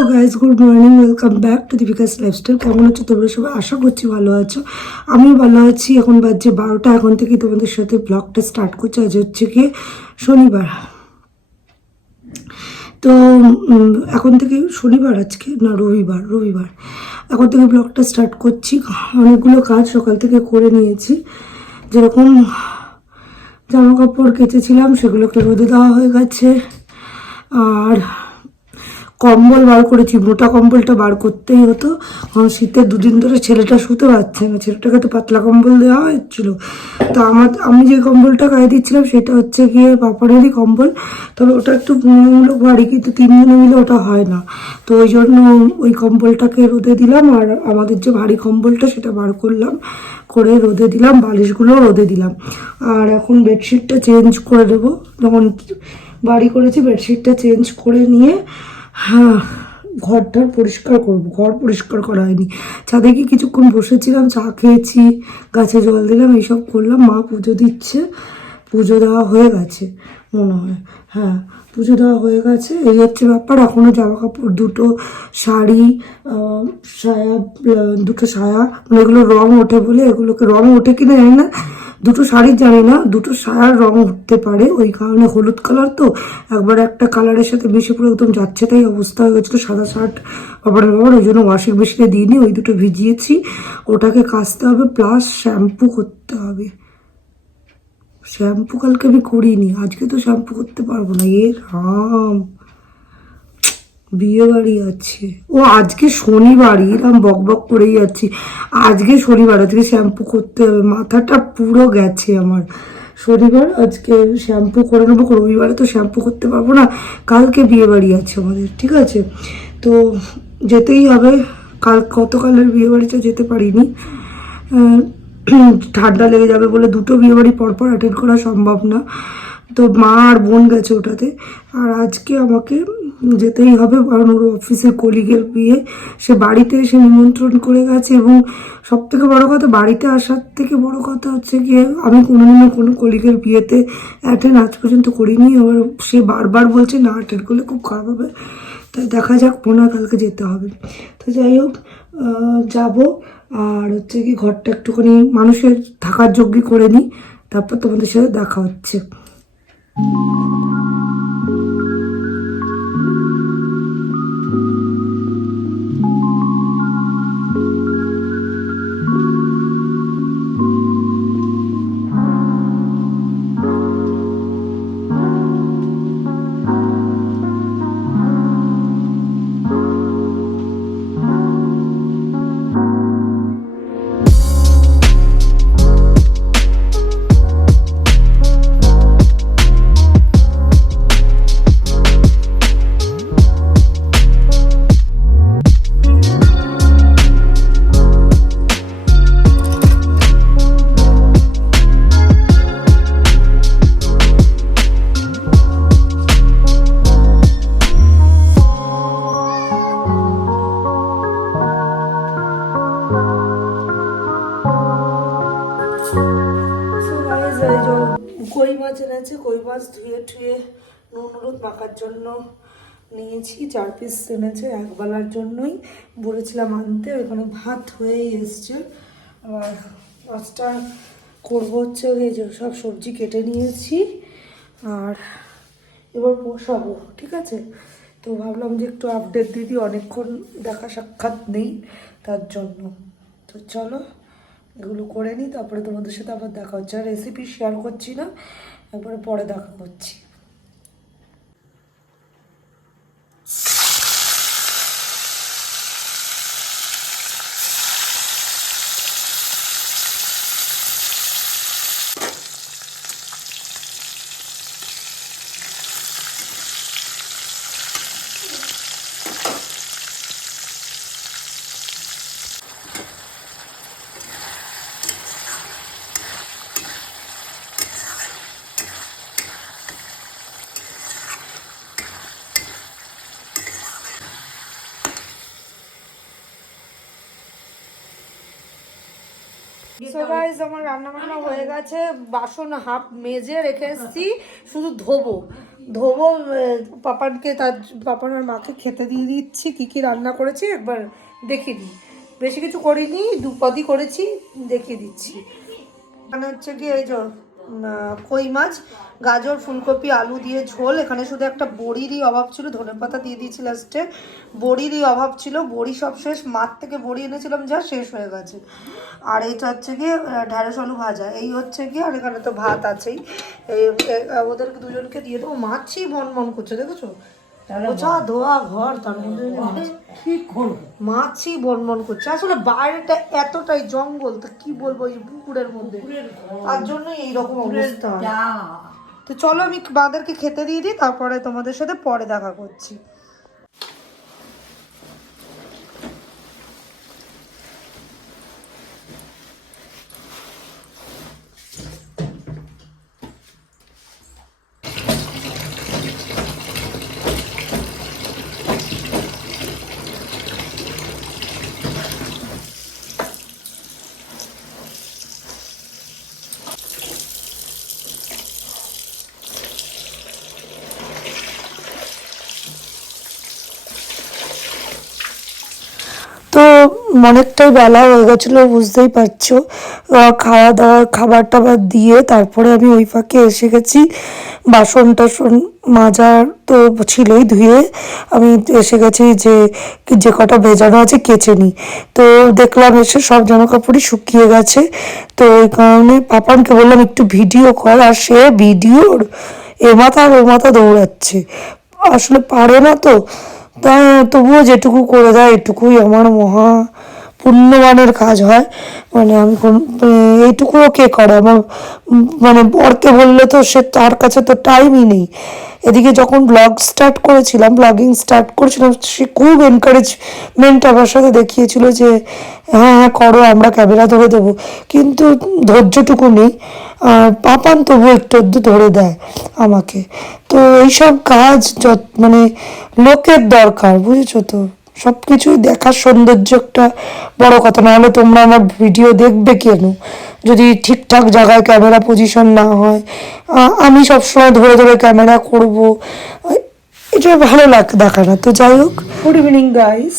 Hello guys, good morning, welcome back to Deepika's lifestyle. কেমন আছো তোমরা সবাই? আশা করছি ভালো আছো। আমিও ভালো আছি। এখন বাজছে 12টা। এখন থেকে তোমাদের সাথে ব্লগটা স্টার্ট করছি। আজ হচ্ছে কি শনিবার। তো এখন থেকে শনিবার, আজকে না রবিবার এখন থেকে ব্লগটা স্টার্ট করছি। অনেকগুলো কাজ সকাল থেকে করে নিয়েছি, যেরকম জামা কাপড় কেচেছিলাম সেগুলোকে রোদে দেওয়া হয়ে গেছে। আর কম্বল বার করেছি, মোটা কম্বলটা বার করতেই হতো, কারণ শীতের দুদিন ধরে ছেলেটা শুতে পারছে না। ছেলেটাকে তো পাতলা কম্বল দেওয়া হচ্ছিল। তো আমি যে কম্বলটা গায়ে দিচ্ছিলাম সেটা হচ্ছে গিয়ে পাপড়েরই কম্বল, তবে ওটা একটু তুলনামূলক ভারী, কিন্তু তিনজনে মিলে ওটা হয় না। তো ওই জন্য ওই কম্বলটাকে রোদে দিলাম, আর আমাদের যে ভারী কম্বলটা সেটা বার করলাম, করে রোদে দিলাম, বালিশগুলো রোদে দিলাম। আর এখন বেডশিটটা চেঞ্জ করে দেবো। যখন বাড়ি করেছি বেডশিটটা চেঞ্জ করে নিয়ে হ্যাঁ ঘরটার পরিষ্কার করবো। ঘর পরিষ্কার করা হয়নি। ছাদে গিয়ে কিছুক্ষণ বসেছিলাম, চা খেয়েছি, গাছে জল দিলাম, এইসব করলাম। মা পুজো দিচ্ছে, পুজো দেওয়া হয়ে গেছে মনে হয়। হ্যাঁ, পুজো দেওয়া হয়ে গেছে। এই হচ্ছে ব্যাপার। এখনও জামা কাপড়, দুটো শাড়ি, সায়া, দুটো সায়া, মানে এগুলো রং ওঠে বলে, এগুলোকে রং ওঠে কিনা জানি না, দুটো শাড়ি জানি না, দুটো সায়ার রং উঠতে পারে, ওই কারণে হলুদ কালার তো একবার একটা কালারের সাথে বেশি পুরো একদম যাচ্ছে তাই অবস্থা হয়ে গেছিলো। সাদা শার্ট বাবার, ওই জন্য ওয়াশিং মেশিনে দিইনি, ওই দুটো ভিজিয়েছি। ওটাকে কাচতে হবে, প্লাস শ্যাম্পু করতে হবে। শ্যাম্পু কালকে আমি করিনি, আজকে তো শ্যাম্পু করতে পারবো না। রাম, বিয়ে বাড়ি আছে। ও আজকে শনিবারই, এরকম বক বক করেই যাচ্ছি। আজকে শনিবার, আজকে শ্যাম্পু করতে হবে। মাথাটা পুরো গেছে আমার। শনিবার, আজকে শ্যাম্পু করে নেবো। রবিবারে তো শ্যাম্পু করতে পারবো না, কালকে বিয়ে বাড়ি আছে আমাদের, ঠিক আছে? তো যেতেই হবে। গতকালের বিয়ে বাড়িটা যেতে পারিনি, ঠান্ডা লেগে যাবে বলে। দুটো বিয়ে বাড়ি পরপর অ্যাটেন্ড করা সম্ভব না। তো মা আর বোন গেছে ওটাতে। আর আজকে আমাকে যেতেই হবে, কারণ ওর অফিসের কলিগের বিয়ে। সে বাড়িতে এসে নিমন্ত্রণ করে গেছে, এবং সব থেকে বড়ো কথা, বাড়িতে আসার থেকে বড় কথা হচ্ছে গিয়ে আমি কোনোদিনও কোনো কলিগের বিয়েতে অ্যাটেন্ড আজ পর্যন্ত করিনি। এবার সে বারবার বলছে না, অ্যাটেন্ড করলে খুব খারাপ হবে। তাই দেখা যাক, মনে হয় কালকে যেতে হবে। তো যাই হোক, যাব। আর হচ্ছে কি ঘরটা একটুখানি মানুষের থাকার যোগ্য করে নিই, তারপর তোমাদের সাথে দেখা হচ্ছে। কই মাছ এনেছে, কই মাছ ধুয়ে ঠুয়ে নুন হলুদ মাখার জন্য নিয়েছি। 4 পিস এনেছে, একবেলার জন্যই বলেছিলাম আনতে। এখানে ভাত হয়েই এসছে। আর মাছটা করবো হচ্ছে, এই যে সব সবজি কেটে নিয়েছি, আর এবার বসাবো, ঠিক আছে? তো ভাবলাম যে একটু আপডেট দিয়ে দিই, অনেকক্ষণ দেখা সাক্ষাৎ নেই, তার জন্য। তো চলো এগুলো করে নিই, তারপরে তোমাদের সাথে আবার দেখা হচ্ছে। আর রেসিপি শেয়ার করছি না, একবারে পরে দেখা করছি। সো গাইস, আমার রান্না বান্না হয়ে গেছে। বাসন হাফ মেজে রেখে এসেছি, শুধু ধোবো। ধোবো। পাপানকে তার পাপান আর মাকে খেতে দিয়ে দিচ্ছি। কী কী রান্না করেছি একবার দেখিয়ে দিই। বেশি কিছু করিনি, দুপদই করেছি, দেখিয়ে দিচ্ছি। মানে হচ্ছে কি এই যে কই মাছ, গাজর, ফুলকপি, আলু দিয়ে ঝোল। এখানে শুধু একটা বড়িরই অভাব ছিল, ধনেপাতা দিয়ে দিয়েছি লাস্টে। বড়িরই অভাব ছিল, বড়ি সব শেষ। মাঠ থেকে বড়ি এনেছিলাম, যা শেষ হয়ে গেছে। আর এটা হচ্ছে গিয়ে ঢ্যাঁড়স আলু ভাজা, এই হচ্ছে গিয়ে। আর এখানে তো ভাত আছেই। ওদেরকে দুজনকে দিয়ে দেবো। মাছই মন মন করছে, দেখেছো? পোছা ধোয়া ঘর, তার মধ্যে মাছই বনবন করছে। আসলে বাইরেটা এতটাই জঙ্গল, তা কি বলবো, এই পুকুরের মধ্যে, তার জন্যই এইরকম অবস্থা। তো চলো আমি বাঁদেরকে খেতে দিয়ে দিই, তারপরে তোমাদের সাথে পরে দেখা করছি। তো অনেকটাই বেলা হয়ে গেছিলো, বুঝতেই পারছো। খাওয়া দাওয়া, খাবার টাবার দিয়ে তারপরে আমি ওই ফাঁকে এসে গেছি। বাসন টাসন মাজার তো ছিলই, ধুয়ে আমি এসে গেছি যে যে কটা ভেজানো আছে কেচে নিই। তো দেখলাম এসে সব জামা কাপড়ই শুকিয়ে গেছে। তো ওই কারণে পাপানকে বললাম একটু ভিডিও কর, আর সে ভিডিওর এ মাথা আর ও মাথা দৌড়াচ্ছে। আসলে পারে না তো, তা তবুও যেটুকু করে দেয় এটুকুই আমার মহা পুণ্যবানের কাজ হয়। মানে আমি এইটুকুও কে করে আমার, মানে বরকে বললে তো সে, তার কাছে তো টাইমই নেই। এদিকে যখন ব্লগ স্টার্ট করেছিলাম, ব্লগিং স্টার্ট করেছিলাম, সে খুব এনকারেজমেন্ট আমার সাথে দেখিয়েছিল যে হ্যাঁ হ্যাঁ করো, আমরা ক্যামেরা ধরে দেবো। কিন্তু ধৈর্যটুকু নেই। আর পাপান তবু একটু একটু ধরে দেয় আমাকে। তো এইসব কাজ মানে লোকের দরকার, বুঝেছো তো? সব কিছুই দেখার সৌন্দর্য একটা বড় কথা। নাহলে তোমরা আমার ভিডিও দেখবে কেন যদি ঠিকঠাক জায়গায় ক্যামেরা পজিশন না হয়? আমি সবসময় ধরে ধরে ক্যামেরা করব, এটা ভালো দেখা না। তো যাই হোক, গুড ইভিনিং গাইস।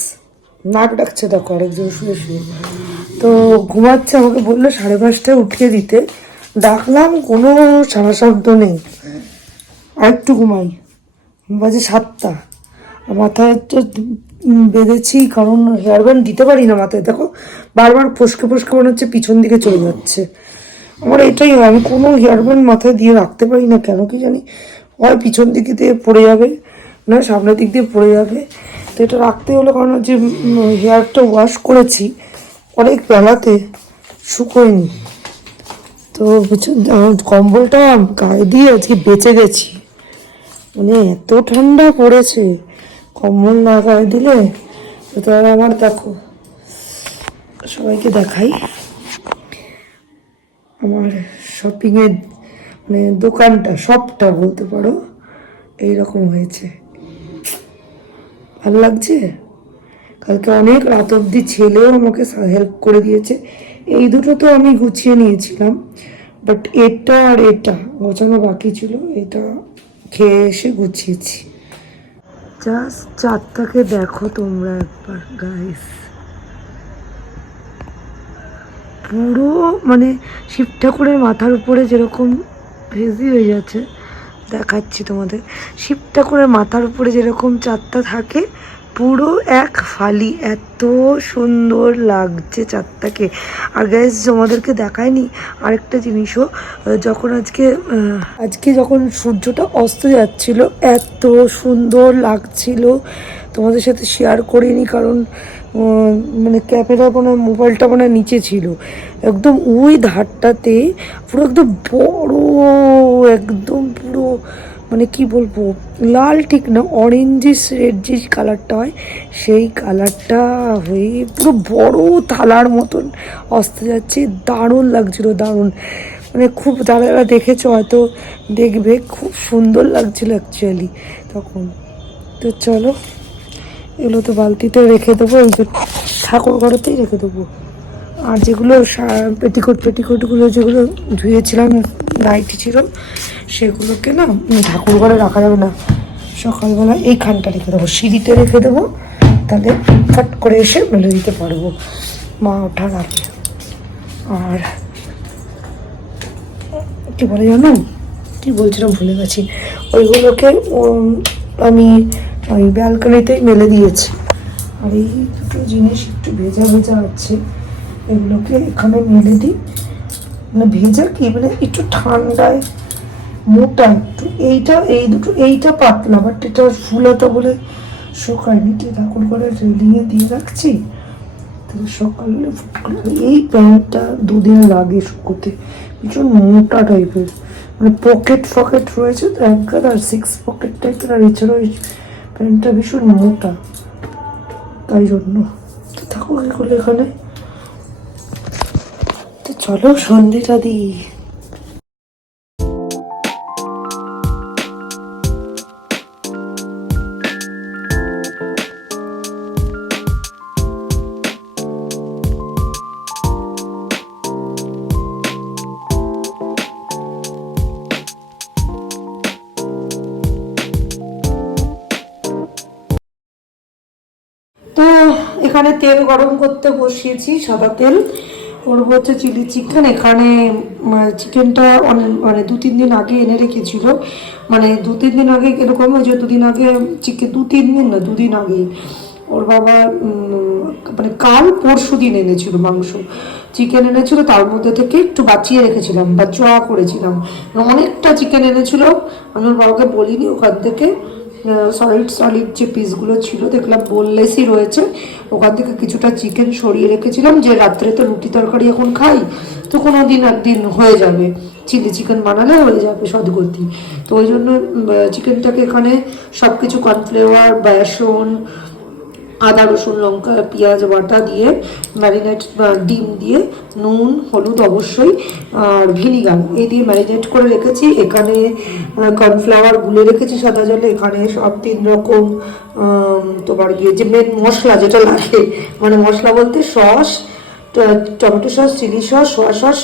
নাক ডাকছে দেখো আরেকজন শুয়ে শুয়ে। তো ঘুমাচ্ছে, আমাকে বললো 5:30টায় উঠিয়ে দিতে। ডাকলাম, কোনো সারা শব্দ নেই। আর একটু ঘুমাই, বাজে 7টা। মাথায় তো বেঁধেছি, কারণ হেয়ার ব্যান্ড দিতে পারি না মাথায়। দেখো বারবার ফসকে ফসকে মনে হচ্ছে পিছন দিকে চলে যাচ্ছে। আমার এটাই হয়, আমি কোনো হেয়ার ব্যান্ড মাথায় দিয়ে রাখতে পারি না, কেন কি জানি। হয় পিছন দিকে দিয়ে পড়ে যাবে, না সামনের দিক দিয়ে পড়ে যাবে। তো এটা রাখতে হলো, কারণ যে হেয়ারটা ওয়াশ করেছি অনেক বেলাতে, শুকোয়নি। তো কম্বলটা গায়ে দিয়ে আজকে বেঁচে গেছি। মানে এত ঠান্ডা পড়েছে, কম্বল না গায়ে দিলে। তো আমার দেখো, সবাইকে দেখাই আমার শপিংয়ের মানে দোকানটা, শপটা বলতে পারো, এইরকম হয়েছে। ভালো লাগছে। কালকে অনেক রাত অবধি ছেলেও আমাকে হেল্প করে দিয়েছে। এই দুটো তো আমি গুছিয়ে নিয়েছিলাম, বাট এটা আর এটা গোছানো বাকি ছিল, এটা খেয়ে এসে গুছিয়েছি। জাস্ট চাঁদটাকে দেখো তোমরা একবার গাইস, পুরো মানে শিব ঠাকুরের মাথার উপরে যেরকম ভেজি হয়ে যাচ্ছে, দেখাচ্ছি তোমাদের। শিব ঠাকুরের মাথার উপরে যেরকম চাঁদটা থাকে, পুরো এক ফালি, এত সুন্দর লাগছে চাঁদটাকে। আর গাইস তোমাদেরকে দেখায়নি আরেকটা জিনিসও, যখন আজকে যখন সূর্যটা অস্ত যাচ্ছিল, এত সুন্দর লাগছিল। তোমাদের সাথে শেয়ার করিনি, কারণ মানে ক্যামেরা মানে মোবাইলটা মানে নিচে ছিল, একদম ওই ধারটাতে পুরো একদম বড়, একদম পুরো মানে কি বলবো, লাল ঠিক না, অরেঞ্জিস রেড যে কালারটা হয়, সেই কালারটা হয়ে পুরো বড় থালার মতন অস্তে যাচ্ছে। দারুণ লাগছিল, দারুণ। মানে খুব, যারা যারা দেখেছো হয়তো দেখবে, খুব সুন্দর লাগছিল অ্যাকচুয়ালি তখন। তো চলো, এগুলো তো বালতিতে রেখে দেবো, ঠাকুর ঘরেতেই রেখে দেবো। আর যেগুলো পেটিকোটগুলো যেগুলো ধুয়েছিলাম, নাইটি ছিল, সেগুলোকে না ঠাকুর ঘরে রাখা যাবে না, সকালবেলা এইখানটা রেখে দেবো, সিঁড়িতে রেখে দেবো, তাহলে ফট করে এসে মেলে দিতে পারবো মা ওঠার আগে। আর কী বলে জানো, কী বলছিলাম ভুলে গেছি, ওইগুলোকে আমি ওই ব্যালকনিতেই মেলে দিয়েছি। আর এই দুটো জিনিস একটু ভেজা ভেজা আছে, এগুলোকে এখানে মেলে দিই, মানে ভেজা কি মানে একটু ঠান্ডায় মোটা একটু, এইটা এই দুটো, এইটা পাতলা, বাট এটা ফুলাতো বলে শুকায়নি, ঠাকুর করে রেলিংয়ে দিয়ে রাখছি, তাহলে সকালে ফুট করে। এই প্যান্টটা 2 দিন লাগে শুকোতে, ভীষণ মোটা টাইপের, মানে পকেট ফকেট রয়েছে তো একগাদ, আর 6 পকেট টাইপের, আর এছাড়াও এই প্যান্টটা ভীষণ মোটা, তাই জন্য তো থাকুক এগুলো এখানে। তো চলো সন্ধেটা দিই। তো এখানে তেল গরম করতে বসিয়েছি, সাদা তেল, করবো হচ্ছে চিলি চিকেন। এখানে চিকেনটা মানে 2-3 দিন আগে এনে রেখেছিল, মানে 2-3 দিন আগে এরকম, ওই যে 2 দিন আগে চিকেন, 2-3 দিন না 2 দিন আগে ওর বাবা মানে কাল পরশু দিন এনেছিল মাংস, চিকেন এনেছিল, তার মধ্যে থেকে একটু বাঁচিয়ে রেখেছিলাম বা চোয়া করেছিলাম, অনেকটা চিকেন এনেছিল। আমি ওর বাবাকে বলিনি, ওখান থেকে সলিড যে পিসগুলো ছিল দেখলাম বোনলেসই রয়েছে, ওখান থেকে কিছুটা চিকেন সরিয়ে রেখেছিলাম, যে রাত্রে তো রুটি তরকারি এখন খাই, তো কোনো দিন একদিন হয়ে যাবে, চিলি চিকেন বানালে হয়ে যাবে সদগতি। তো ওই জন্য চিকেনটাকে এখানে সব কিছু কর্নফ্লেওয়ার, বেসন, আদা রসুন লঙ্কা পেঁয়াজ বাটা দিয়ে ম্যারিনেট, ডিম দিয়ে নুন হলুদ অবশ্যই আর ভিনিগার এই দিয়ে ম্যারিনেট করে রেখেছি। এখানে কর্নফ্লাওয়ার গুলে রেখেছি সাদা জলে, এখানে সব 3 রকম তোমার গিয়ে যে মেন মশলা যেটা লাগে, মানে মশলা বলতে sauce, tomato sauce, chilli sauce, soya sauce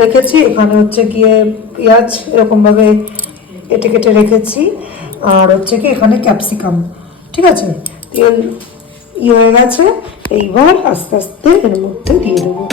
রেখেছি। এখানে হচ্ছে গিয়ে পেঁয়াজ এরকমভাবে কেটে কেটে রেখেছি, আর হচ্ছে কি এখানে ক্যাপসিকাম, ঠিক আছে। তেল হয়ে গেছে, এইবার আস্তে আস্তে এর মধ্যে দিয়ে দেবো।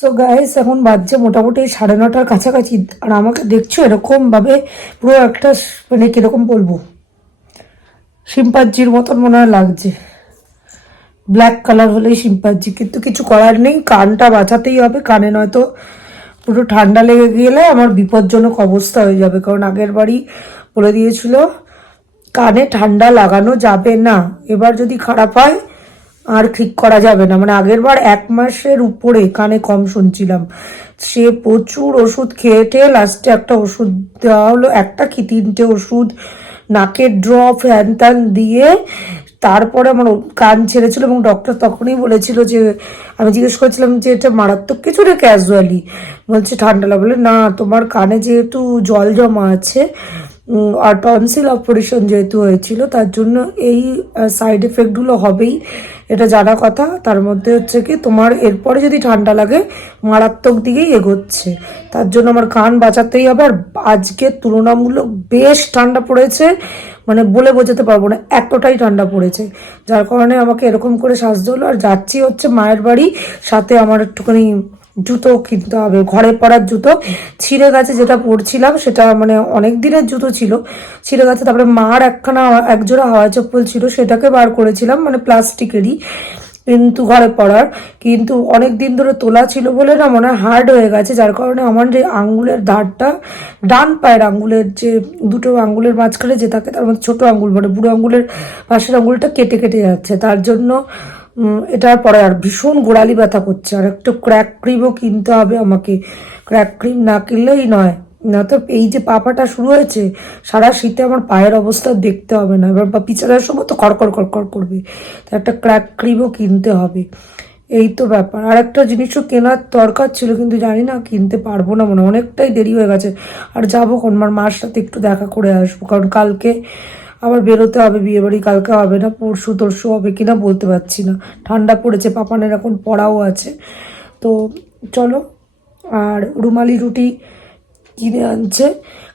সো গাইস, এখন বাজছে মোটামুটি 9:30টার কাছাকাছি, আর আমাকে দেখছো এরকমভাবে পুরো একটা মানে কীরকম বলবো, শিম্পাঞ্জির মতন মনে হয় লাগছে, ব্ল্যাক কালার হলেই শিম্পাঞ্জি, কিন্তু কিছু করার নেই, কানটা বাঁচাতেই হবে, কানে নয়তো পুরো ঠান্ডা লেগে গেলে আমার বিপজ্জনক অবস্থা হয়ে যাবে, কারণ আগের বারই বলে দিয়েছিল কানে ঠান্ডা লাগানো যাবে না, এবার যদি খারাপ হয় আর ঠিক করা যাবে না। মানে আগের বার 1 মাসের উপরে কানে কম শুনছিলাম, সে প্রচুর ওষুধ খেয়েটে লাস্টে একটা ওষুধ দেওয়া হলো, একটা কি 3টে ওষুধ, নাকের ড্রপ হ্যান ত্যান দিয়ে তারপরে আমার কান ছেড়েছিল, এবং ডক্টর তখনই বলেছিল যে, আমি জিজ্ঞেস করেছিলাম যে এটা মারাত্মক কিছু রে ক্যাজুয়ালি, বলছে ঠান্ডা লাগলে, না তোমার কানে যেহেতু জল জমা আছে আর টনসিল অপারেশন যেহেতু হয়েছিল, তার জন্য এই সাইড এফেক্টগুলো হবেই, এটা জানা কথা। তার মধ্যে হচ্ছে কি তোমার এরপরে যদি ঠান্ডা লাগে মারাত্মক দিকেই এগোচ্ছে, তার জন্য আমার কান বাঁচাতেই হবে। আর আজকে তুলনামূলক বেশ ঠান্ডা পড়েছে, মানে বলে বোঝাতে পারবো না, এতটাই ঠান্ডা পড়েছে, যার কারণে আমাকে এরকম করে সাজতে হলো। আর যাচ্ছি হচ্ছে মায়ের বাড়ি, সাথে আমার একটুখানি জুতো কিনতে হবে, ঘরে পরার জুতো ছিঁড়ে গেছে, যেটা পরছিলাম সেটা মানে অনেক দিনের জুতো ছিল, ছিঁড়ে গেছে। তারপরে মার একজোড়া হাওয়াই চপ্পল ছিল, সেটাকে বার করেছিলাম, মানে প্লাস্টিকেরই, কিন্তু ঘরে পরার, কিন্তু অনেক দিন ধরে তোলা ছিল বলে না মনে হয় হার্ড হয়ে গেছে, যার কারণে আমার যে আঙ্গুলের ধারটা, ডান পায়ের আঙ্গুলের যে দুটো আঙ্গুলের মাঝখানে যে থাকে তার মধ্যে ছোট আঙ্গুল মানে বুড়ো আঙ্গুলের পাশের আঙ্গুলটা কেটে কেটে যাচ্ছে, তার জন্য এটার পরে আর ভীষণ গোড়ালি ব্যথা করছে, আর একটু ক্র্যাক ক্রিমও কিনতে হবে আমাকে। ক্র্যাক ক্রিম না কিনলেই নয়, না তো এই যে পাপাটা শুরু হয়েছে সারা শীতে আমার পায়ের অবস্থা দেখতে হবে না, এবার পিছনের সময় তো খড়খড় খড়খড় করবে, তো একটা ক্র্যাক ক্রিমও কিনতে হবে। এই তো ব্যাপার। আর একটা জিনিসও কেনার দরকার ছিল, কিন্তু জানি না কিনতে পারবো না, মনে অনেকটাই দেরি হয়ে গেছে। আর যাবো কোন মার সাথে একটু দেখা করে আসবো, কারণ কালকে আবার বেরোতে হবে বিয়ে বাড়ি, কালকে হবে না, পরশু তরশু হবে কিনা বলতে পারছি না। ঠান্ডা পড়েছে, পাপানের এখন পড়াও আছে। তো চলো। আর রুমালি রুটি কিনে আনছে,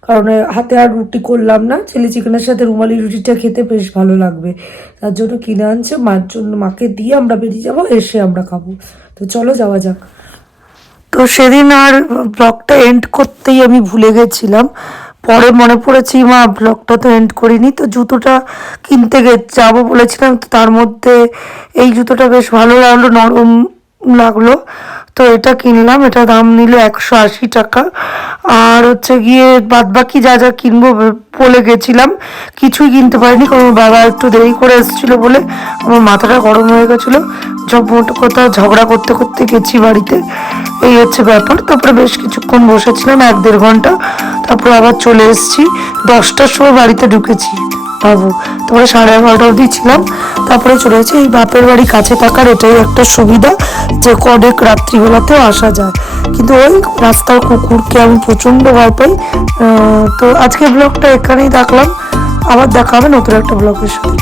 কারণ হাতে আর রুটি করলাম না, চিলি চিকেনের সাথে রুমালি রুটিটা খেতে বেশ ভালো লাগবে, তার জন্য কিনে আনছে। মার জন্য, মাকে দিয়ে আমরা বেরিয়ে যাবো, এসে আমরা খাবো। তো চলো যাওয়া যাক। তো সেদিন আর ব্লগটা এন্ড করতেই আমি ভুলে গেছিলাম, পরে মনে পড়েছি মা ব্লগটা তো এন্ড করিনি। তো জুতোটা কিনতে যাবো বলেছিলাম, তো তার মধ্যে এই জুতোটা বেশ ভালো লাগলো, নরম লাগলো, তো এটা কিনলাম। এটা দাম নিল 180 টাকা। আর হচ্ছে গিয়ে বাদবাকি যা যা কিনবো বলে গেছিলাম, কিছুই কিনতে পারিনি, কারণ বাবা একটু দেরি করে এসেছিলো বলে আমার মাথাটা গরম হয়ে গেছিলো। মোটো কথা ঝগড়া করতে করতে গেছি বাড়িতে, এই হচ্ছে ব্যাপার। তারপরে বেশ কিছুক্ষণ বসেছিলাম, 1-1.5 ঘন্টা, তারপরে আবার চলে এসেছি। 10টার সময় বাড়িতে ঢুকেছি বাবু, তারপরে 11:30 অবধি ছিলাম, তারপরে চলে এসেছি। এই বাপের বাড়ি কাছে থাকার এটাই একটা সুবিধা, যে অনেক রাত্রিবেলাতেও আসা যায়, কিন্তু ওই রাস্তার কুকুরকে আমি প্রচণ্ড ভয় পাই। তো আজকে ব্লগটা এখানেই রাখলাম, আবার দেখা হবে নতুন একটা ব্লগের সাথে।